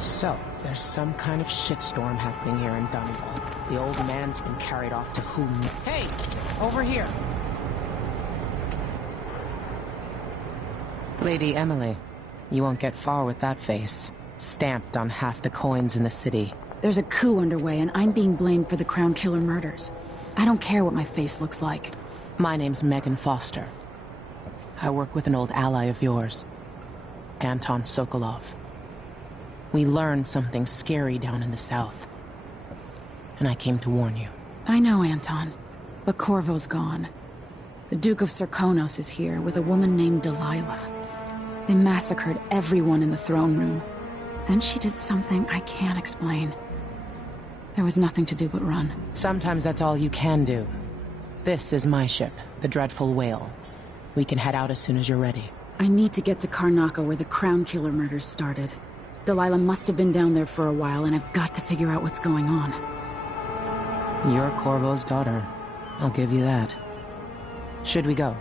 So, there's some kind of shitstorm happening here in Dunwall. The old man's been carried off to whom... Hey! Over here! Lady Emily, you won't get far with that face. Stamped on half the coins in the city. There's a coup underway and I'm being blamed for the Crown Killer murders. I don't care what my face looks like. My name's Megan Foster. I work with an old ally of yours, Anton Sokolov. We learned something scary down in the south, and I came to warn you. I know, Anton, but Corvo's gone. The Duke of Serkonos is here with a woman named Delilah. They massacred everyone in the throne room. Then she did something I can't explain. There was nothing to do but run. Sometimes that's all you can do. This is my ship, the Dreadful Whale. We can head out as soon as you're ready. I need to get to Karnaca where the Crown Killer murders started. Delilah must have been down there for a while, and I've got to figure out what's going on. You're Corvo's daughter. I'll give you that. Should we go?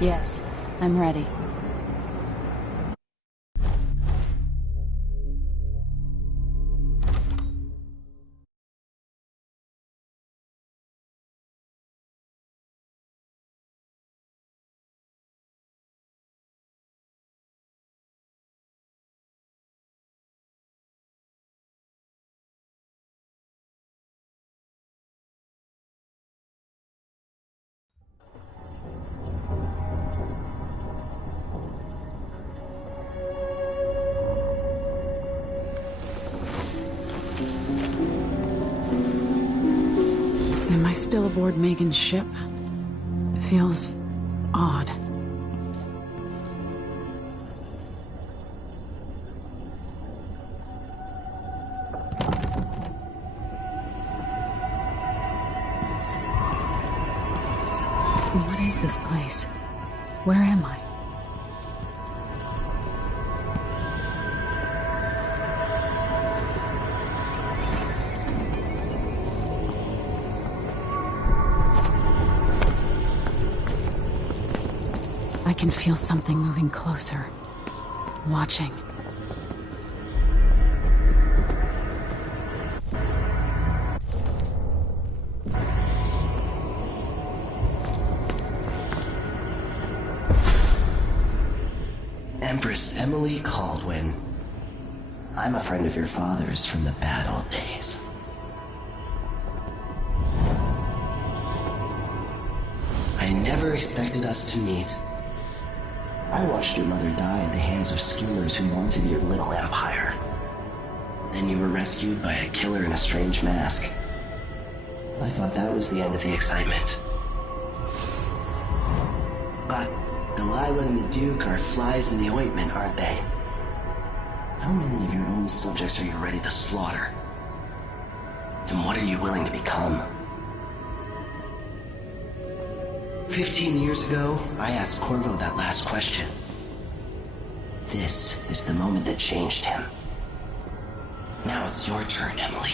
Yes, I'm ready. Am I still aboard Megan's ship? It feels odd. What is this place? Where am I? I can feel something moving closer. Watching. Empress Emily Caldwin. I'm a friend of your father's from the bad old days. I never expected us to meet. I watched your mother die at the hands of schemers who wanted your little empire. Then you were rescued by a killer in a strange mask. I thought that was the end of the excitement. But Delilah and the Duke are flies in the ointment, aren't they? How many of your own subjects are you ready to slaughter? And what are you willing to become? 15 years ago, I asked Corvo that last question. This is the moment that changed him. Now it's your turn, Emily.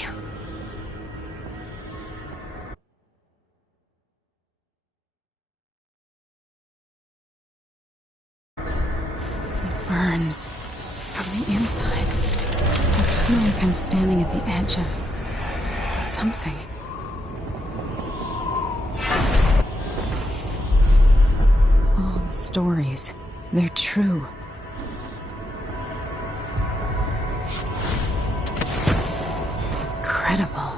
It burns from the inside. I feel like I'm standing at the edge of something. All the stories, they're true. Incredible.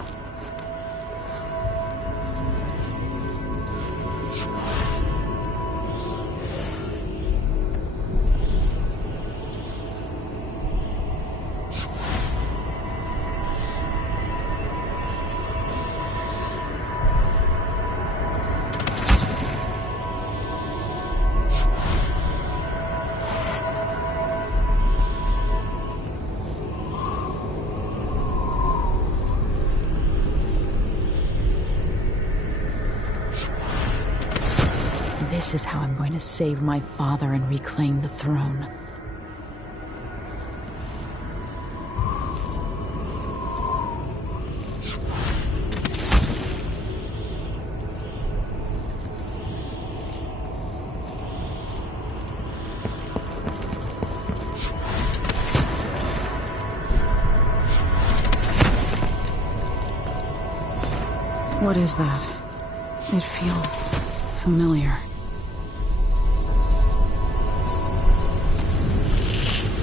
This is how I'm going to save my father and reclaim the throne. What is that? It feels familiar.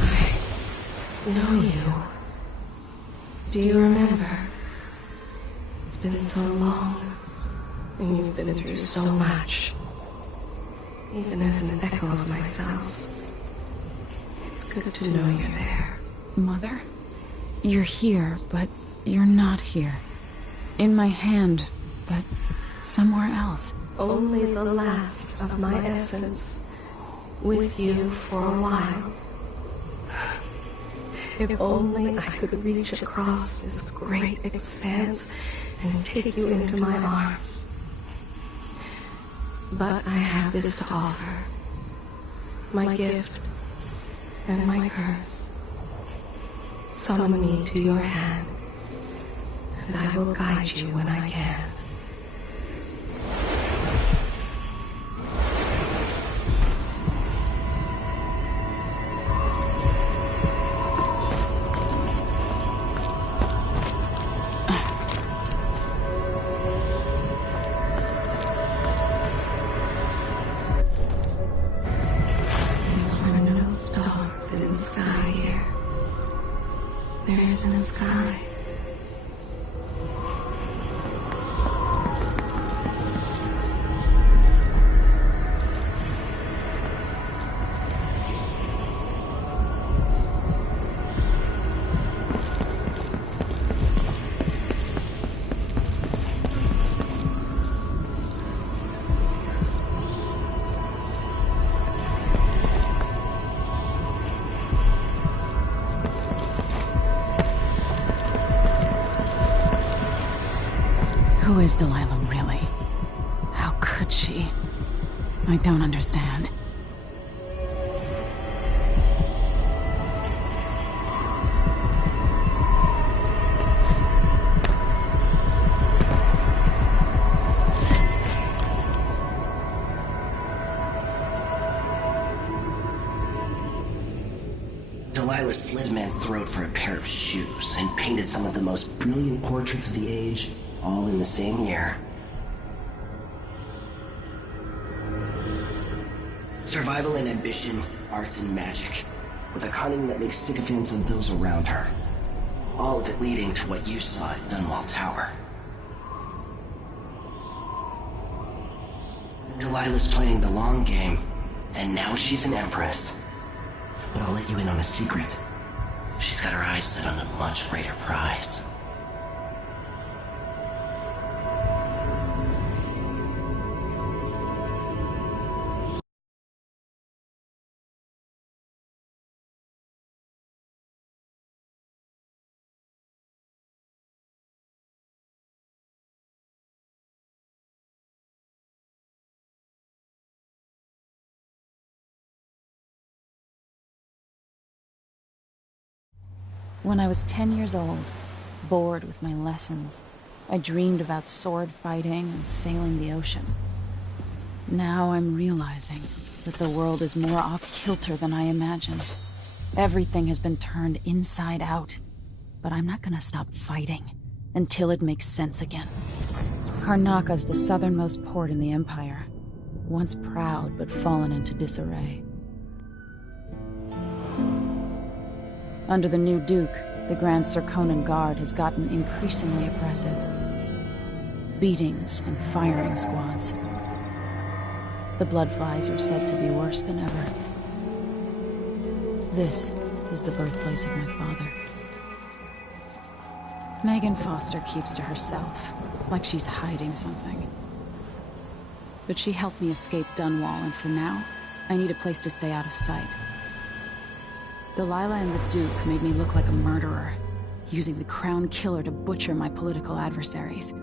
I know you. Do you remember? It's been so long, and you've been through so much. Even as an echo of myself, it's good to know you're there. Mother? You're here, but you're not here. In my hand, but somewhere else. Only the last of my essence, with you for a while. If only I could reach across this great expanse and take you into my arms. But I have this to offer. My gift and my curse. Summon me to your hand, and I will guide you when I can. There is no sky. Who is Delilah really? How could she? I don't understand. Delilah slit a man's throat for a pair of shoes and painted some of the most brilliant portraits of the age, all in the same year. Survival and ambition, art and magic, with a cunning that makes sycophants of those around her. All of it leading to what you saw at Dunwall Tower. Delilah's playing the long game, and now she's an empress. But I'll let you in on a secret. She's got her eyes set on a much greater prize. When I was 10 years old, bored with my lessons, I dreamed about sword fighting and sailing the ocean. Now I'm realizing that the world is more off-kilter than I imagined. Everything has been turned inside out, but I'm not gonna stop fighting until it makes sense again. Karnaka's the southernmost port in the Empire, once proud but fallen into disarray. Under the new Duke, the Grand Serkonan Guard has gotten increasingly oppressive. Beatings and firing squads. The Bloodflies are said to be worse than ever. This is the birthplace of my father. Megan Foster keeps to herself, like she's hiding something. But she helped me escape Dunwall, and for now, I need a place to stay out of sight. Delilah and the Duke made me look like a murderer, using the Crown Killer to butcher my political adversaries.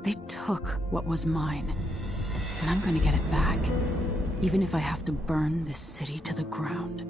They took what was mine, and I'm gonna get it back, even if I have to burn this city to the ground.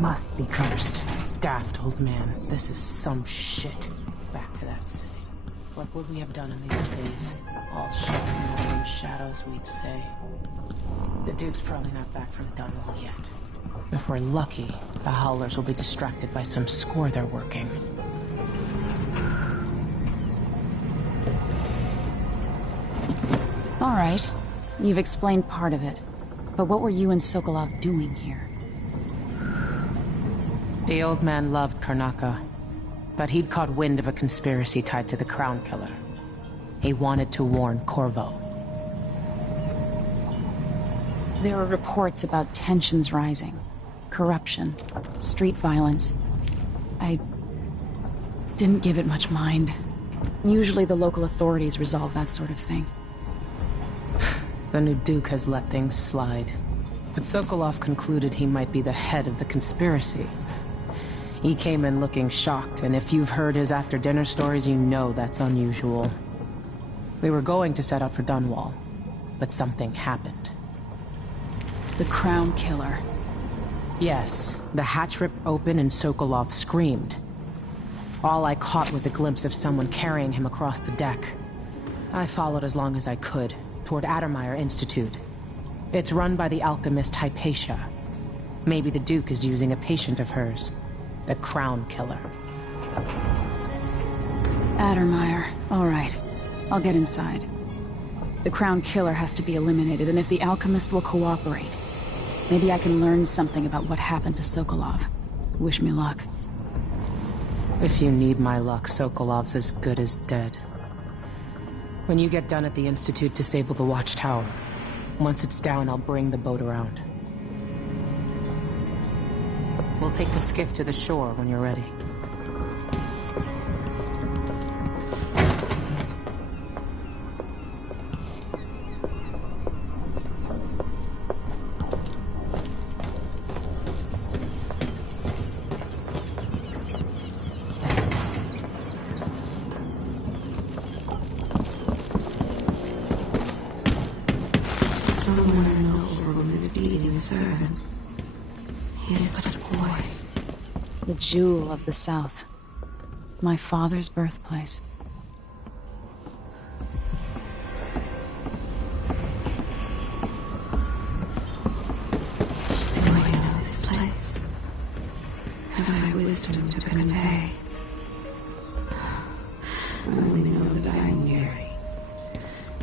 must be cursed. Daft old man. This is some shit. Back to that city. What would we have done in the old days? All shot in northern shadows, we'd say. The Duke's probably not back from Dunwall yet. If we're lucky, the Howlers will be distracted by some score they're working. All right. You've explained part of it. But what were you and Sokolov doing here? The old man loved Karnaka, but he'd caught wind of a conspiracy tied to the Crown Killer. He wanted to warn Corvo. There were reports about tensions rising, corruption, street violence. I didn't give it much mind. Usually the local authorities resolve that sort of thing. The new Duke has let things slide. But Sokolov concluded he might be the head of the conspiracy. He came in looking shocked, and if you've heard his after-dinner stories, you know that's unusual. We were going to set out for Dunwall, but something happened. The Crown Killer. Yes, the hatch ripped open and Sokolov screamed. All I caught was a glimpse of someone carrying him across the deck. I followed as long as I could, toward Addermeyer Institute. It's run by the alchemist Hypatia. Maybe the Duke is using a patient of hers, the Crown Killer. Addermeyer. All right. I'll get inside. The Crown Killer has to be eliminated, and if the alchemist will cooperate, maybe I can learn something about what happened to Sokolov. Wish me luck. If you need my luck, Sokolov's as good as dead. When you get done at the Institute, disable the watchtower. Once it's down, I'll bring the boat around. We'll take the skiff to the shore when you're ready. Someone in an old room is beating a servant. He is but a boy. The jewel of the South. My father's birthplace. Do I know this place? Have I wisdom to convey? I only know that I am weary.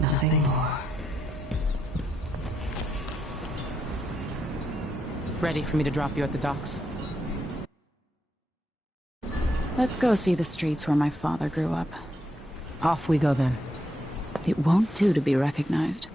Nothing more. Ready for me to drop you at the docks? Let's go see the streets where my father grew up. Off we go then. It won't do to be recognized.